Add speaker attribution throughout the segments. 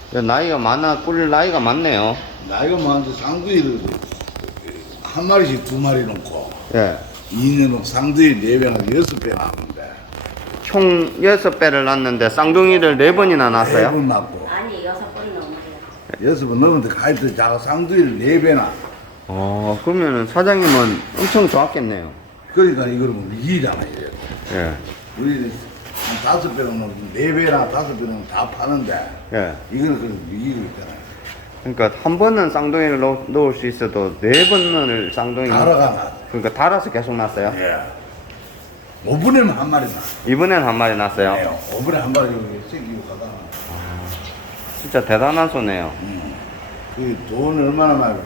Speaker 1: 나이가 꿀 나이가 많네요.
Speaker 2: 나이가 많은데 쌍둥이를 한 마리씩 두 마리 놓고
Speaker 1: 예.
Speaker 2: 2년 후 쌍둥이 4배나 6배 낳았는데
Speaker 1: 총 6배를 낳았는데 쌍둥이를 4번이나 낳았어요?
Speaker 2: 4번 낳고
Speaker 3: 아니 6번 넘어요.
Speaker 2: 6번 넘었는데 가이드 자가 쌍둥이를 4배나.
Speaker 1: 그러면은 사장님은 엄청 좋았겠네요.
Speaker 2: 그러니까 이거는 뭐 위기잖아 이래.
Speaker 1: 예.
Speaker 2: 우리 한 5배는 4배나 5배는 다 파는데
Speaker 1: 예.
Speaker 2: 이거는 그런 위기가 있잖아요.
Speaker 1: 그러니까 한 번은 쌍둥이를 놓을 수 있어도 4번을 쌍둥이.
Speaker 2: 달아가 나.
Speaker 1: 그러니까 달아서 계속 낳았어요?
Speaker 2: 예. 5분에는 한 마리 나.
Speaker 1: 이번엔 한 마리 낳았어요?
Speaker 2: 네, 5분에 한 마리 새끼고 가다가.
Speaker 1: 진짜 대단한 소네요.
Speaker 2: 그 돈 얼마나 많이.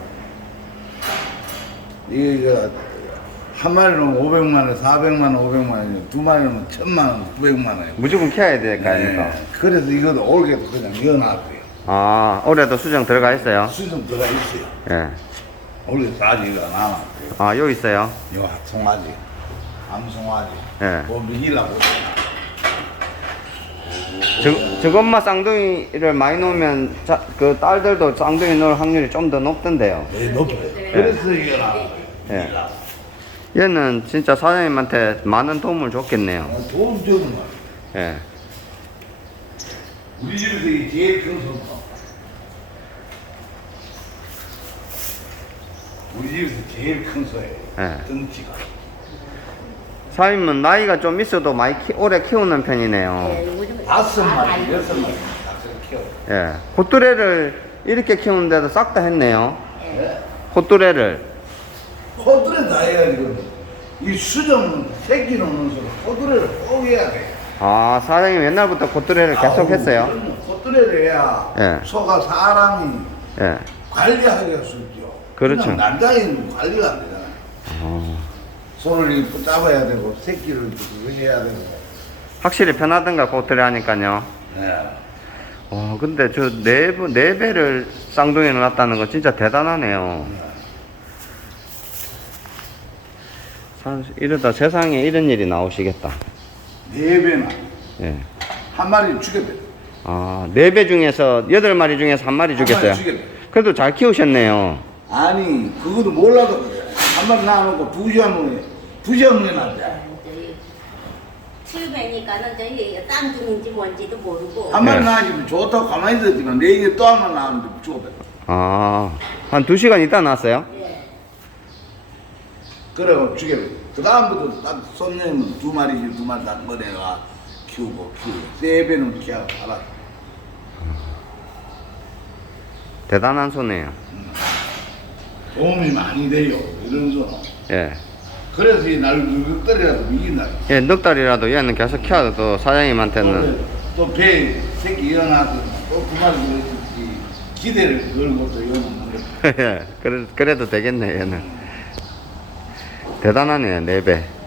Speaker 2: 이게 한 마리는 500만 원, 400만 원, 500만 원, 두 마리는 1000만 원, 900만 원.
Speaker 1: 무조건 키워야 될 거 아닙니까?
Speaker 2: 그래서 이것도 올게도 그냥 이어놨고요.
Speaker 1: 올해도 수정 들어가 있어요?
Speaker 2: 수좀 들어가 있어요.
Speaker 1: 예.
Speaker 2: 올해 사지가 남았고요.
Speaker 1: 여기 있어요?
Speaker 2: 요 송아지, 암송아지.
Speaker 1: 예.
Speaker 2: 뭐 미기라고.
Speaker 1: 저것만 쌍둥이를 많이 놓으면 그 딸들도 쌍둥이 놓을 확률이 좀 더 높던데요.
Speaker 2: 네, 높아요. 그래서 이거 나왔어요.
Speaker 1: 예. 얘는 진짜 사장님한테 많은 도움을 줬겠네요.
Speaker 2: 도움 주는 거야.
Speaker 1: 예.
Speaker 2: 우리 집에서 이게 제일 큰 소파. 우리 집에서 제일 큰 소예요.
Speaker 1: 예.
Speaker 2: 등치가.
Speaker 1: 사장님은 나이가 좀 있어도 많이 오래 키우는 편이네요.
Speaker 3: 네, 요즘은
Speaker 2: 5마리,
Speaker 3: 다
Speaker 2: 6마리
Speaker 3: 알고
Speaker 2: 닭을 키워.
Speaker 1: 예. 콧뚜레를 이렇게 키우는데도 싹 다 했네요.
Speaker 2: 네.
Speaker 1: 콧뚜레를.
Speaker 2: 코드레 다 해가지고 이 수정 새끼 놓는 소리 코드레를 꼭 해야 돼.
Speaker 1: 사장님 옛날부터 콧뚜레를 계속 했어요?
Speaker 2: 코드레를 해야
Speaker 1: 예.
Speaker 2: 소가 사람이
Speaker 1: 예.
Speaker 2: 관리하기가 쉽죠.
Speaker 1: 그렇죠.
Speaker 2: 그냥 남자인 관리가 안 되잖아요. 손을 이렇게 붙잡아야 되고 새끼를 이렇게 해야 되고.
Speaker 1: 확실히 편하던가 콧뚜레 하니까요.
Speaker 2: 네.
Speaker 1: 근데 저 네 배를 쌍둥이를 낳았다는 건 진짜 대단하네요. 이러다 세상에 이런 일이 나오시겠다.
Speaker 2: 4배나
Speaker 1: 예.
Speaker 2: 한 마리 죽였대.
Speaker 1: 4배 중에서 8마리 중에서 한 마리 죽였어요.
Speaker 2: 죽였대.
Speaker 1: 그래도 잘 키우셨네요.
Speaker 2: 아니 그것도 몰라도 그래. 한 마리 낳아놓고 2시간 만에 낳았대.
Speaker 3: 치우배니까는 저희 쌍둥이인지 뭔지도 모르고.
Speaker 2: 한 마리
Speaker 1: 네.
Speaker 2: 낳아주면 좋다고 가만히 있었지만 내일에 또 한 마리 낳았는데 죽었대.
Speaker 1: 한 2시간 있다 낳았어요?
Speaker 3: 예.
Speaker 2: 그래고 죽여. 그 다음부터 딱 손님은 2마리씩 2마리 딱 머리가 키우고 3배는 키우고 알아.
Speaker 1: 대단한 소네요.
Speaker 2: 도움이 많이 돼요. 이런 소는.
Speaker 1: 예.
Speaker 2: 그래서 이 날 늙었더라도 이긴다.
Speaker 1: 예, 넉 달이라도 얘는 계속 키워도 사장님한테는.
Speaker 2: 또 배 새끼 일어나서 또 2마리 들어있지. 기대를 걸고 또 이러는 거예요.
Speaker 1: 예, 그래도 되겠네, 얘는. 대단하네요, 4배.